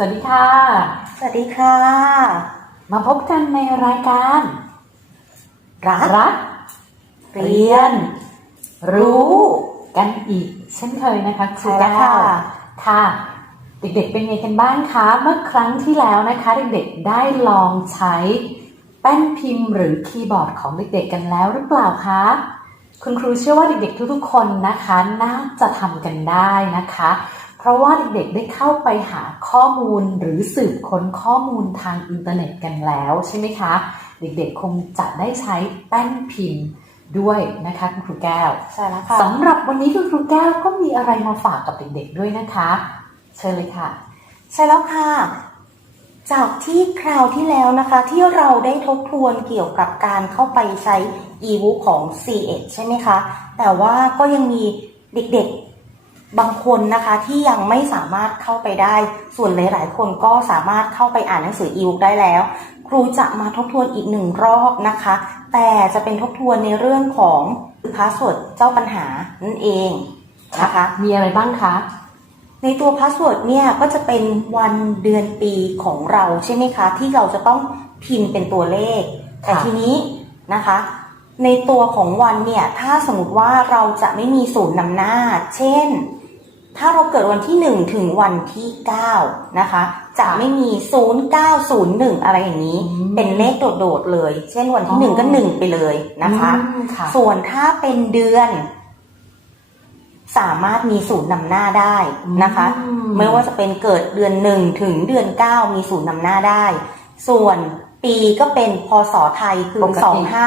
สวัสดีค่ะ สวัสดีค่ะ มาพบกันในรายการ รักรักเรียน รู้กันอีกเช่นเคยนะคะครูใช่แล้วแก้วค่ะค่ะ เด็กๆเป็นไงกันบ้างคะ เมื่อครั้งที่แล้วนะคะ เด็กๆได้ลองใช้แป้นพิมพ์หรือคีย์บอร์ดของเด็กๆกันแล้วหรือเปล่าคะ คุณครูเชื่อว่าเด็กๆทุกๆคนนะคะน่าจะทำกันได้นะคะเพ ราะว่าเด็กๆได้เข้าไปหาข้อมูลหรือสืบค้นข้อมูลทางอินเทอร์เน็ตกันแล้วใช่ไหมคะ เด็กๆคงจะได้ใช้แป้นพิมพ์ด้วยนะคะคุณครูแก้วใช่แล้วค่ะสำหรับวันนี้คุณครูแก้วก็มีอะไรมาฝากกับเด็กๆด้วยนะคะ เชิญเลยค่ะ ใช่แล้วค่ะ จากที่คราวที่แล้วนะคะ ที่เราได้ทบทวนเกี่ยวกับการเข้าไปใช้ e-book ของ c ใช่ไหมคะ แต่ว่าก็ยังมีเด็กๆ บางคนนะคะที่ยังไม่สามารถเข้าไปได้ ส่วนหลาย ๆ คนก็สามารถเข้าไปอ่านหนังสือ e-book ได้แล้ว ครูจะมาทบทวนอีกหนึ่งรอบนะคะ แต่จะเป็นทบทวนในเรื่องของพาสเวิร์ดเจ้าปัญหานั่นเองนะคะ มีอะไรบ้างคะ ในตัวพาสเวิร์ดเนี่ยก็จะเป็นวันเดือนปีของเราใช่ไหมคะ ที่เราจะต้องพิมพ์เป็นตัวเลข แต่ค่ะทีนี้นะคะ ในตัวของวันเนี่ยถ้าสมมติว่าเราจะไม่มีศูนย์นำหน้า เช่น ถ้าเราเกิดวันที่ 1 ถึงวันที่ 9 นะคะ จะไม่มี 0901 อะไรอย่างนี้อืมเป็นเลขโดดๆเลย เช่นวันที่อ๋อ1ก็ 1 ไปเลยนะคะอืมค่ะส่วนถ้าเป็นเดือน สามารถมีศูนย์นำหน้าได้นะคะอืมไม่ว่าจะเป็นเกิดเดือนหนึ่งถึงเดือนเก้ามีศูนย์นำหน้าได้ ส่วนปีก็เป็นพศไทยคือปกติสองห้า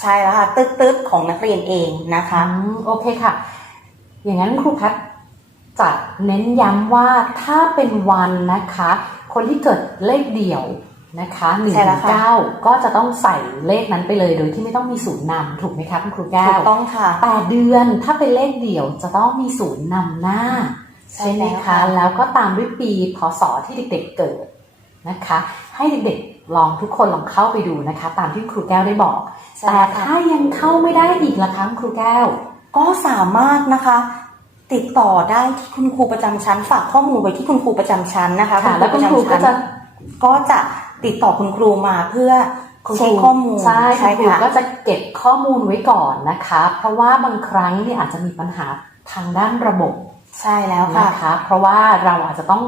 ใช่แล้วค่ะตึ๊ดๆของนักเรียนเองนะคะอืมโอเคค่ะ อย่างนั้นครูแพทย์ จะเน้นย้ำว่าถ้าเป็นวันนะคะ คนที่เกิดเลขเดี่ยวนะคะหนึ่งใช่แล้วถึงค่ะเก้าก็จะต้องใส่เลขนั้นไปเลยโดยที่ไม่ต้องมีศูนย์นำถูกไหมคะคุณครูแก้ถูวกต้องค่ะแต่เดือนถ้าเป็นเลขเดี่ยวจะต้องมีศูนย์นำหน้า ใช่ใช่ไหมแล้วคะค่ะแล้วก็ตามด้วยปีพศที่เด็กๆเกิดนะคะ ให้เด็กๆลองทุกคนลองเข้าไปดูนะคะ ตามที่ครูแก้วได้บอกใช่แต่ค่ะถ้ายังเข้าไม่ได้อีกละคะครูแก้ว ก็สามารถนะคะ ติดต่อได้ที่คุณครูประจำชั้น ฝากข้อมูลไว้ที่คุณครูประจำชั้นนะคะค่ะแล้วคุณครูก็จะ ก็จะติดต่อคุณครูมาเพื่อคุณคเช็รูคข้อมูลใช่คุณครูค่ะก็จะเก็บข้อมูลไว้ก่อนนะคะ เพราะว่าบางครั้งเนี่ยอาจจะมีปัญหาทางด้านระบบใช่แล้วค่ะ นะคะ เพราะว่าเราอาจจะต้อง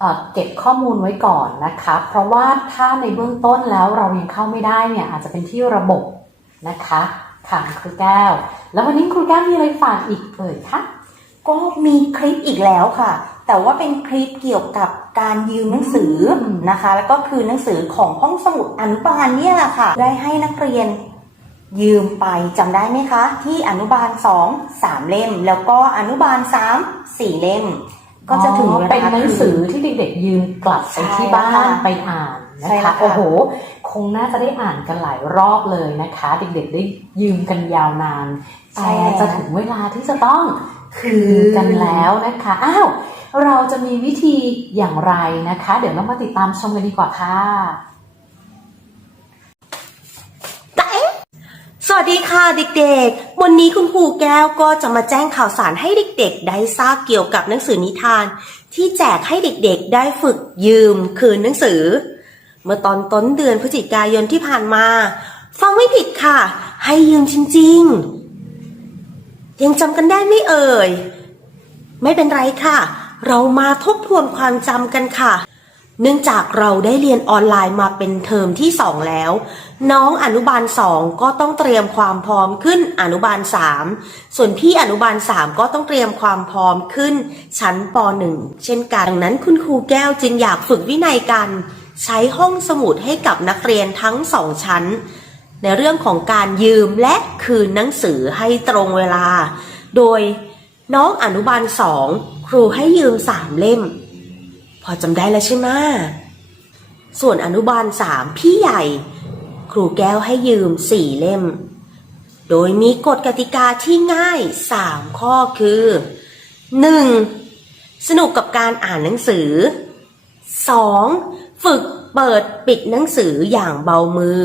เอ่อเก็บข้อมูลไว้ก่อนนะคะ เพราะว่าถ้าในเบื้องต้นแล้วเรายังเข้าไม่ได้เนี่ยอาจจะเป็นที่ระบบนะคะค่ะครูแก้ว แล้ววันนี้ครูแก้วมีอะไรฝากอีกเอ่ยคะ ก็มีคลิปอีกแล้วค่ะ แต่ว่าเป็นคลิปเกี่ยวกับการยืมหนังสืออมนะคะ แล้วก็คือหนังสือของห้องสมุดอนุบาลเนี่ยแหละค่ะได้ให้นักเรียนยืมไปจำได้ไหมคะ ที่อนุบาลสองสามเล่ม แล้วก็อนุบาลสามสี่เล่ม ก็จะถึงเวลาเป็นหนังสือที่เด็กๆ ยืมกลับไปที่บ้าใช่แล้วนค่ะไปอ่านนะใช่แล้คะวค่ะโอ้โห คงน่าจะได้อ่านกันหลายรอบเลยนะคะ เด็กๆได้ยืมกันยาวนานใช่แต่แล้วจะถึงเวลาที่จะต้อง คืนกันแล้วนะคะ อ้าว เราจะมีวิธีอย่างไรนะคะ เดี๋ยวเรามาติดตามชมกันดีกว่าค่ะ สวัสดีค่ะเด็กๆ วันนี้คุณครูแก้วก็จะมาแจ้งข่าวสารให้เด็กๆ ได้ทราบเกี่ยวกับหนังสือนิทาน ที่แจกให้เด็กๆ ได้ฝึกยืมคืนหนังสือ เมื่อตอนต้นเดือนพฤศจิกายนที่ผ่านมา ฟังไม่ผิดค่ะ ให้ยืมจริงๆ ยังจำกันได้ไม่เอ่ย ไม่เป็นไรค่ะ เรามาทบทวนความจำกันค่ะ เนื่องจากเราได้เรียนออนไลน์มาเป็นเทอมที่สองแล้ว น้องอนุบาลสองก็ต้องเตรียมความพร้อมขึ้นอนุบาลสามส่วนพี่อนุบาลสามก็ต้องเตรียมความพร้อมขึ้น ชั้นปหนึ่งเช่นกันดังนั้นคุณครูแก้วจึงอยากฝึกวินัยกัน ใช้ห้องสมุดให้กับนักเรียนทั้งสองชั้น ในเรื่องของการยืมและคืนหนังสือให้ตรงเวลา โดยน้องอนุบาลสองครูให้ยืมสามเล่ม พอจำได้แล้วใช่ไหมส่วนอนุบาลสามพี่ใหญ่ ครูแก้วให้ยืมสี่เล่ม โดยมีกฎกติกาที่ง่ายสามข้อคือ 1. สนุกกับการอ่านหนังสือ 2. ฝึกเปิดปิดหนังสืออย่างเบามือ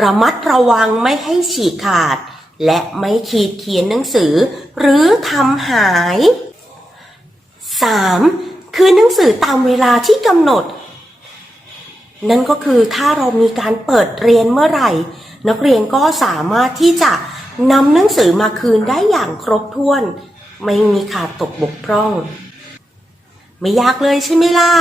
ระมัดระวังไม่ให้ฉีกขาด และไม่ขีดเขียนหนังสือ หรือทำหาย 3. คืนหนังสือตามเวลาที่กำหนด นั่นก็คือถ้าเรามีการเปิดเรียนเมื่อไหร่ นักเรียนก็สามารถที่จะนำหนังสือมาคืนได้อย่างครบถ้วน ไม่มีขาดตกบกพร่อง ไม่ยากเลยใช่ไหมล่ะ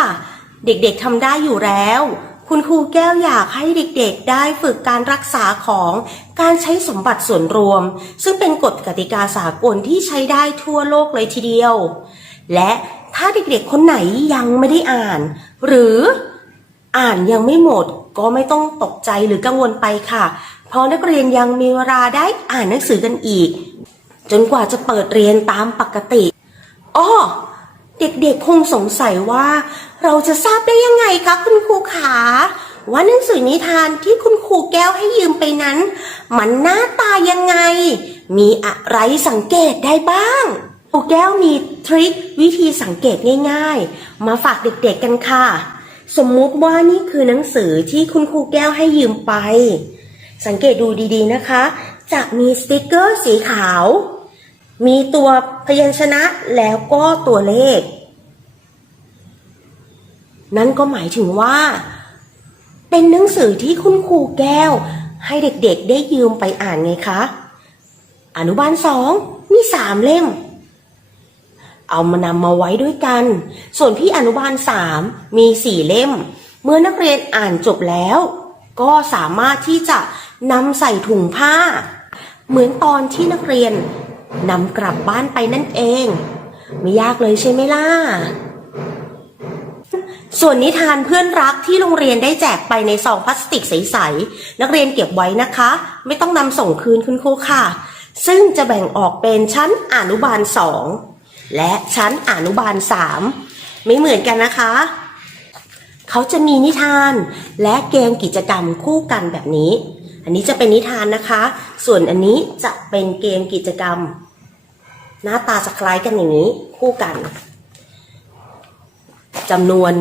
เด็กๆทำได้อยู่แล้ว คุณครูแก้วอยากให้เด็กๆ ได้ฝึกการรักษาของการใช้สมบัติส่วนรวม ซึ่งเป็นกฎกติกาสากลที่ใช้ได้ทั่วโลกเลยทีเดียว และถ้าเด็กๆ คนไหนยังไม่ได้อ่าน หรืออ่านยังไม่หมดก็ไม่ต้องตกใจหรือกังวลไปค่ะ เพราะนักเรียนยังมีเวลาได้อ่านหนังสือกันอีก จนกว่าจะเปิดเรียนตามปกติอ้อ เด็กๆคงสงสัยว่า เราจะทราบได้ยังไงคะคุณครูขาว่าหนังสือนิทานที่คุณครูแก้วให้ยืมไปนั้น มันหน้าตายังไง มีอะไรสังเกตได้บ้างครูแก้วมีทริควิธีสังเกตง่ายๆ มาฝากเด็กๆกันค่ะ สมมุติว่านี่คือหนังสือที่คุณครูแก้วให้ยืมไป สังเกตดูดีๆนะคะ จะมีสติกเกอร์สีขาว มีตัวพยัญชนะแล้วก็ตัวเลข นั่นก็หมายถึงว่า เป็นหนังสือที่คุณครูแก้ว ให้เด็กๆได้ยืมไปอ่านไงคะ อนุบาลสองมีสามเล่ม เอามานำมาไว้ด้วยกัน ส่วนพี่อนุบาลสามมีสี่เล่ม เมื่อนักเรียนอ่านจบแล้ว ก็สามารถที่จะนำใส่ถุงผ้า เหมือนตอนที่นักเรียน นำกลับบ้านไปนั่นเอง ไม่ยากเลยใช่ไหมล่ะ ส่วนนิทานเพื่อนรักที่โรงเรียนได้แจกไปในซองพลาสติกใสๆ นักเรียนเก็บไว้นะคะ ไม่ต้องนำส่งคืนคุณครูค่ะ ซึ่งจะแบ่งออกเป็นชั้นอนุบาลสองและชั้นอนุบาลสามไม่เหมือนกันนะคะ เขาจะมีนิทานและเกมกิจกรรมคู่กันแบบนี้ อันนี้จะเป็นนิทานนะคะ ส่วนอันนี้จะเป็นเกมกิจกรรม หน้าตาจะคล้ายกันอย่างนี้ คู่กันจำนวน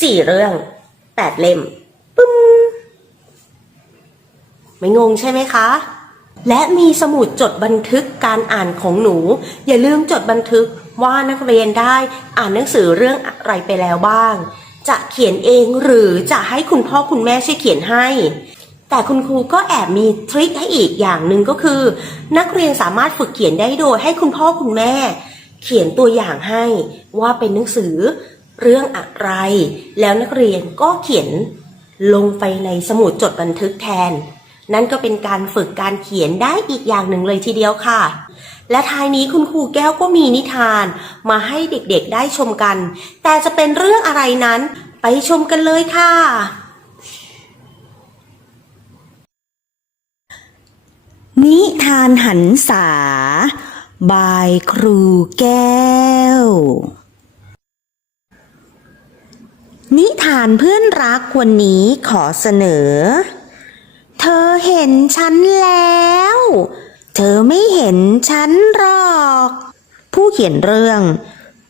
สี่เรื่องแปดเล่มปึ้มไม่งงใช่ไหมคะ และมีสมุดจดบันทึกการอ่านของหนู อย่าลืมจดบันทึกว่านักเรียนได้อ่านหนังสือเรื่องอะไรไปแล้วบ้าง จะเขียนเองหรือจะให้คุณพ่อคุณแม่ช่วยเขียนให้ แต่คุณครูก็แอบมีทริคให้อีกอย่างหนึ่งก็คือ นักเรียนสามารถฝึกเขียนได้โดยให้คุณพ่อคุณแม่ เขียนตัวอย่างให้ว่าเป็นหนังสือเรื่องอะไร แล้วนักเรียนก็เขียนลงไปในสมุดจดบันทึกแทน นั่นก็เป็นการฝึกการเขียนได้อีกอย่างหนึ่งเลยทีเดียวค่ะ และท้ายนี้คุณครูแก้วก็มีนิทานมาให้เด็กๆได้ชมกัน แต่จะเป็นเรื่องอะไรนั้นไปชมกันเลยค่ะ นิทานหันษา บายครูแก้ว นิทานเพื่อนรักวันนี้ขอเสนอ เธอเห็นฉันแล้ว เธอไม่เห็นฉันหรอก ผู้เขียนเรื่อง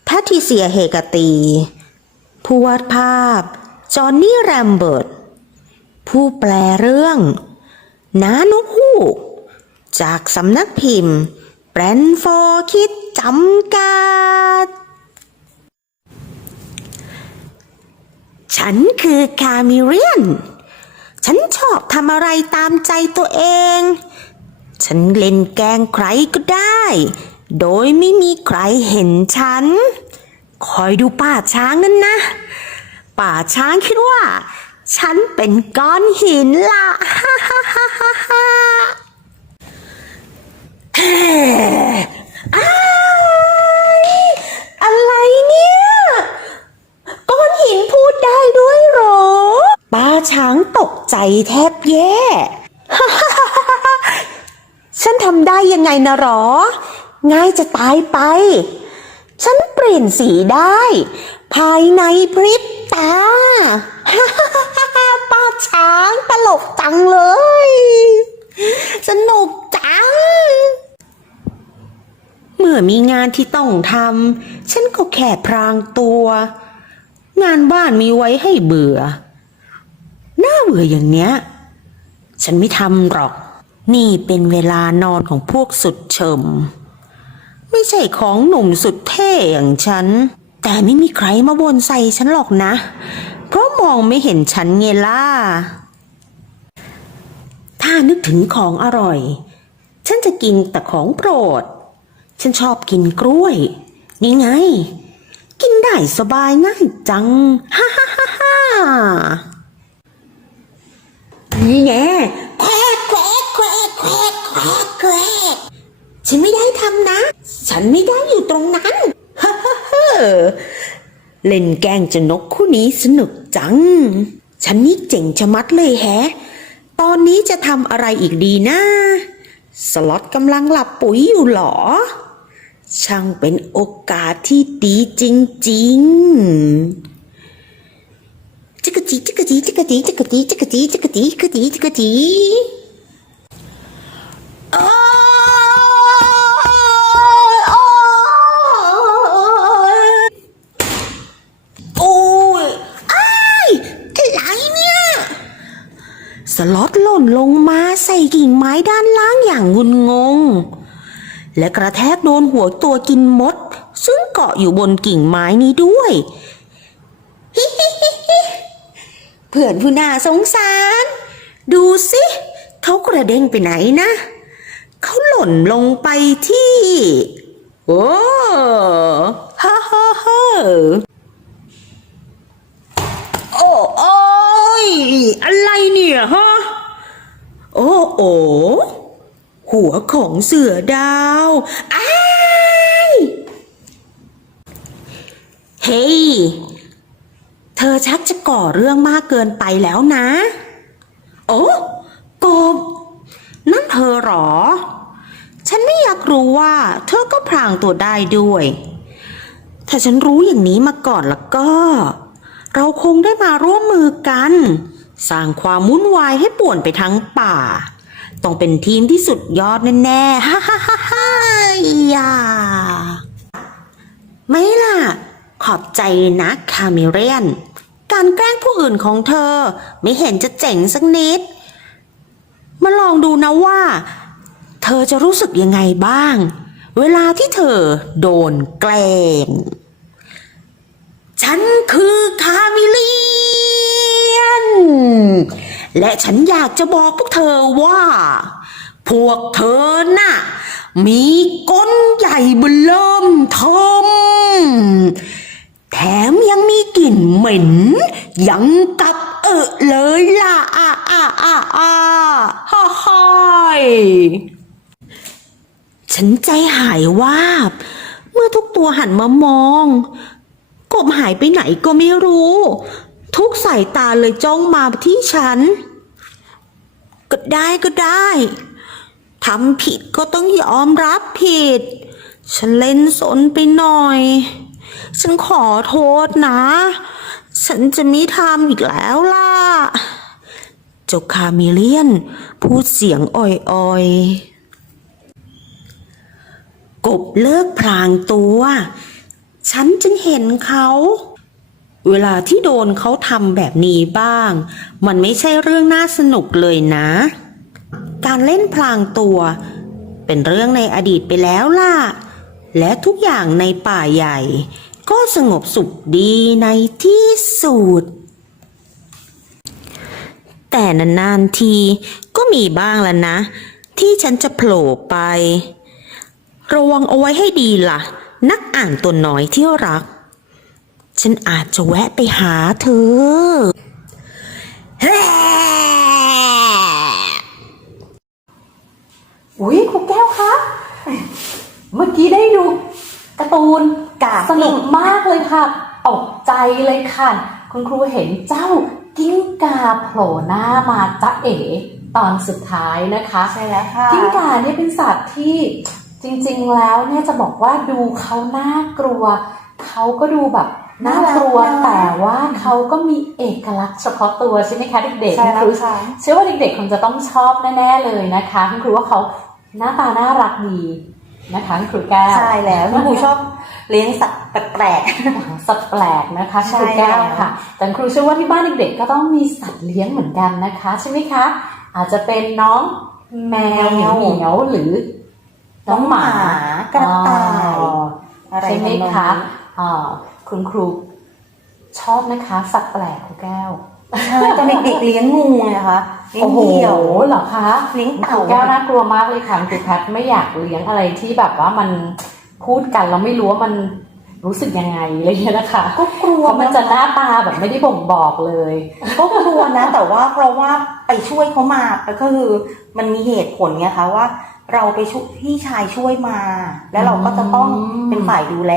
แพทริเซียเฮกตี ผู้วาดภาพ จอห์นนี่แรมเบิร์ต ผู้แปลเรื่องน้านกฮูก จากสำนักพิมพ์แบรนฟอร์คิดจำกัด ฉันคือคามิเรียน ฉันชอบทำอะไรตามใจตัวเอง ฉันเล่นแกงใครก็ได้ โดยไม่มีใครเห็นฉัน คอยดูป่าช้างนั่นนะ ป่าช้างคิดว่า ฉันเป็นก้อนหินล่ะ อ้ายอะไรเนี่ย ก้อนหินพูดได้ด้วยหรอ ป้าช้างตกใจแทบแย่ ฉันทำได้ยังไงนะหรอ ง่ายจะตายไป ฉันเปลี่ยนสีได้ ภายในพริบตา ป้าช้างตลกจังเลย สนุกจัง เมื่อมีงานที่ต้องทำฉันก็แค่พรางตัว งานบ้านมีไว้ให้เบื่อน่าเบื่ออย่างเนี้ย ฉันไม่ทำหรอก นี่เป็นเวลานอนของพวกสุดเฉมไม่ใช่ของหนุ่มสุดเท่อย่างฉัน แต่ไม่มีใครมาบ่นใส่ฉันหรอกนะ เพราะมองไม่เห็นฉันไงล่ะถ้านึกถึงของอร่อย ฉันจะกินแต่ของโปรด ฉันชอบกินกล้วย นี่ไง กินได้สบายง่ายจัง ฮ่าฮ่าฮ่าฮ่านี่ไงแควกแควกแควกแควกแควกแควกฉันไม่ได้ทำนะ ฉันไม่ได้อยู่ตรงนั้น ฮ่าฮ่าฮ่าเล่นแกล้งจะนกคู่นี้สนุกจัง ฉันนี่เจ๋งชะมัดเลยแฮะ ตอนนี้จะทำอะไรอีกดีนะ สล็อตกำลังหลับปุ๋ยอยู่หรอ ช่างเป็นโอกาสที่ดีจริงๆจิกกะจีจิกกะจีจิกกะจีจิกกะจีจิกกะจีจิกกะจีจิกกะจีจิกกะจีโอ้ยโอ้ยโอ้ยอ้ายอะไรเนี่ยสล็อตหล่นลงมาใส่กิ่งไม้ด้านล่างอย่างงุนงง และกระแทกโดนหัวตัวกินมด ซึ่งเกาะอยู่บนกิ่งไม้นี้ด้วย เพื่อนผู้น่าสงสาร ดูสิเขากระเด้งไปไหนนะ เขาหล่นลงไปที่ โอ้ฮ่าฮ่าฮ่าโอ้โอ้ยอะไรเนี่ยฮะ โอ้โอ หัวของเสือดาวอ้ายเฮ้ย เธอชักจะก่อเรื่องมากเกินไปแล้วนะ โอ้กบ นั่นเธอหรอ ฉันไม่อยากรู้ว่า เธอก็พรางตัวได้ด้วย ถ้าฉันรู้อย่างนี้มาก่อนแล้วก็ เราคงได้มาร่วมมือกัน สร้างความวุ่นวายให้ป่วนไปทั้งป่า ต้องเป็นทีมที่สุดยอดแน่ๆฮ่าฮ่าฮ่าฮ่ายาไม่ล่ะ ขอบใจนะคาเมเรียน การแกล้งผู้อื่นของเธอ ไม่เห็นจะเจ๋งสักนิด มาลองดูนะว่า เธอจะรู้สึกยังไงบ้าง เวลาที่เธอโดนแกล้ง ฉันคือคาเมเลียน และฉันอยากจะบอกพวกเธอว่า พวกเธอน่ะ มีก้นใหญ่เบลิมเทมแถมยังมีกลิ่นเหม็น ยังกับเออเลยล่ะอะอะอะอะฮ่าฮ่ายฉันใจหายวาบ เมื่อทุกตัวหันมามอง กบหายไปไหนก็ไม่รู้ ทุกสายตาเลยจ้องมาที่ฉัน ก็ได้ก็ได้ทำผิดก็ต้องยอมรับผิด ฉันเล่นสนไปหน่อย ฉันขอโทษนะ ฉันจะไม่ทำอีกแล้วล่ะเจ้าคาเมเลียน พูดเสียงอ่อยๆ กบเลิกพลางตัว ฉันจึงเห็นเขา เวลาที่โดนเขาทำแบบนี้บ้าง มันไม่ใช่เรื่องน่าสนุกเลยนะ การเล่นพลางตัว เป็นเรื่องในอดีตไปแล้วล่ะ และทุกอย่างในป่าใหญ่ ก็สงบสุขดีในที่สุด แต่นานๆทีก็มีบ้างแล้วนะ ที่ฉันจะโผล่ไป ระวังเอาไว้ให้ดีล่ะ นักอ่านตัวน้อยที่รัก ฉันอาจจะแวะไปหาเธอ อุ้ยครูแก้วคะเมื่อกี้ได้ดูการ์ตูนกาสนุกมากเลยค่ะตกใจเลยค่ะ คุณครูเห็นเจ้ากิ้งกาโผล่หน้ามาจ๊ะเอ๋ตอนสุดท้ายนะคะ ใช่แล้วค่ะ กิ้งก่าเนี่ยเป็นสัตว์ที่จริงๆแล้วเนี่ยจะบอกว่าดูเขาน่ากลัว เขาก็ดูแบบ น่ากลัวน่ารักนะแต่ว่าเขาก็มีเอกลักษณ์เฉพาะตัวใช่ไหมคะเด็กๆใช่แล้วณครูค่ะเชื่อว่าเด็กๆคงจะต้องชอบแน่ๆเลยนะคะคุณครูว่าเขาหน้าตาน่ารักดีนะคะคุณครูแก้วใช่แล้วคุณครูชอบเลี้ยงสัตว์แปลกสัตว์แปลกนะคะใช่ครูแก้วแล้วค่ะ แต่ครูเชื่อว่าที่บ้านเด็กๆก็ต้องมีสัตว์เลี้ยงเหมือนกันนะคะใช่ไหมคะ อาจจะเป็นน้องแมวเหมียวเหมียวหรือ น้องหมากระต่ายอ๋อๆอะไรใช่ไหมทำนองคะนี้อ่า คคุณครูชอบนะคะ สัตว์แปลกครูแก้วใช่ตอนเด็กๆเลี้ยงงูไงคะเลี้ยงโอ้โหเหี่ยวเหรอคะเลี้ยงครูเต่าแก้วน่ากลัวมากเลยค่ะครูแพทไม่อยากเลี้ยงอะไรที่แบบว่ามันพูดกันแล้วไม่รู้ว่ามันรู้สึกยังไงอะไรอย่างเงี้ยนะคะก็กลัวเพราะมันจะหน้าตาแบบไม่ได้บ่งบอกเลยก็กลัวนะ แต่ว่าเพราะว่าไปช่วยเขามาแล้วก็คือมันมีเหตุผลไงคะว่า เราไปช่วยพี่ชายช่วยมา แล้วเราก็จะต้องอืมเป็นฝ่ายดูแล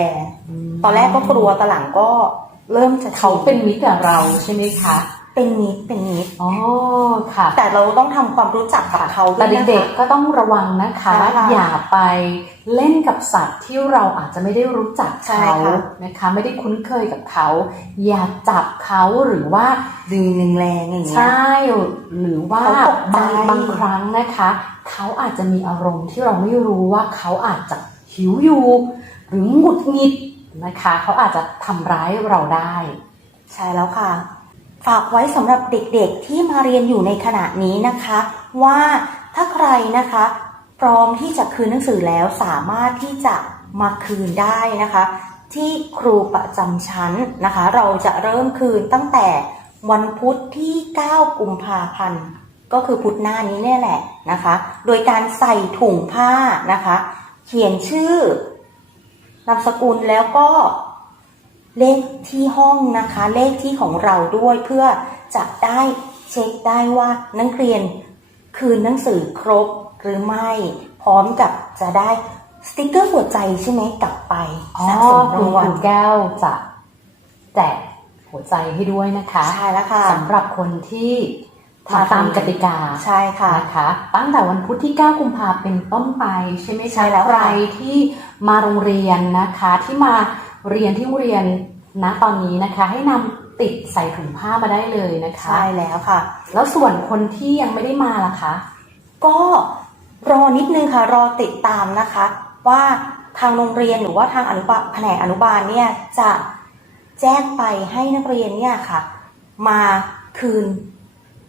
ตอนแรกก็กลัวตอนหลังก็เริ่มจะชิเขาเป็นมิตรกับเราใช่ไหมคะ เป็นมิตรเป็นมิตรอ๋อค่ะ แต่เราต้องทำความรู้จักกับเขาด้แต่วยนะคะเด็กๆก็ต้องระวังนะคะใช่ค่ะอย่าไปเล่นกับสัตว์ที่เราอาจจะไม่ได้รู้จักใช่เขาค่ะนะคะ ไม่ได้คุ้นเคยกับเขา อย่าจับเขาหรือว่าดึงแรงๆอย่างเงี้ยใช่หรือว่าเขาตกใจบางบางครั้งนะคะ เขาอาจจะมีอารมณ์ที่เราไม่รู้ว่าเขาอาจจะหิวอยู่ หรือหงุดหงิด นะคะ เขาอาจจะทำร้ายเราได้ ใช่แล้วค่ะ ฝากไว้สำหรับเด็กๆที่มาเรียนอยู่ในขณะนี้นะคะ ว่าถ้าใครนะคะ พร้อมที่จะคืนหนังสือแล้วสามารถที่จะมาคืนได้นะคะ ที่ครูประจำชั้นนะคะ เราจะเริ่มคืนตั้งแต่วันพุธที่ 9 กุมภาพันธ์ ก็คือพุธหน้านี้เนี่ยแหละนะคะ โดยการใส่ถุงผ้านะคะ เขียนชื่อ นามสกุลแล้วก็เลขที่ห้องนะคะ เลขที่ของเราด้วยเพื่อจะได้เช็คได้ว่านักเรียนคืนหนังสือครบหรือไม่ พร้อมกับจะได้สติกเกอร์หัวใจใช่ไหมกลับไปอ๋อสะสมคุราณงวัคลรูแก้วจะแจกหัวใจให้ด้วยนะคะใช่แล้วค่ะสำหรับคนที่ ทำตามกติกาใช่ค่ะนะคะตั้งแต่วันพุธที่ 9 กุมภาเป็นต้นไปใช่ไหมคะใช่แล้วใครค่ะที่มาโรงเรียนนะคะที่มาเรียนที่โรงเรียนณตอนนี้นะคะ ให้นำติดใส่ถุงผ้ามาได้เลยนะคะ ใช่แล้วค่ะ แล้วส่วนคนที่ยังไม่ได้มาล่ะคะ ก็รอนิดนึงค่ะ รอติดตามนะคะ ว่าทางโรงเรียนหรือว่าทางอนุบาลแผนกอนุบาลเนี่ยจะแจ้งไปให้นักเรียนเนี่ยค่ะ มาคืน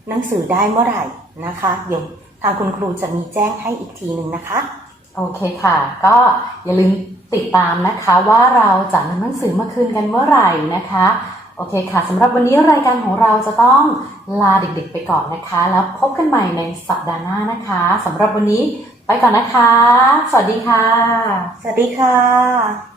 หนังสือได้เมื่อไหร่นะคะเดี๋ยวทางคุณครูจะมีแจ้งให้อีกทีหนึ่งนะคะ โอเคค่ะ ก็อย่าลืมติดตามนะคะว่าเราจะนำหนังสือมาคืนกันเมื่อไหร่นะคะ โอเคค่ะสำหรับวันนี้รายการของเราจะต้องลาเด็กๆไปก่อนนะคะ แล้วพบกันใหม่ในสัปดาห์หน้านะคะสำหรับวันนี้ไปก่อนนะคะ สวัสดีค่ะ สวัสดีค่ะ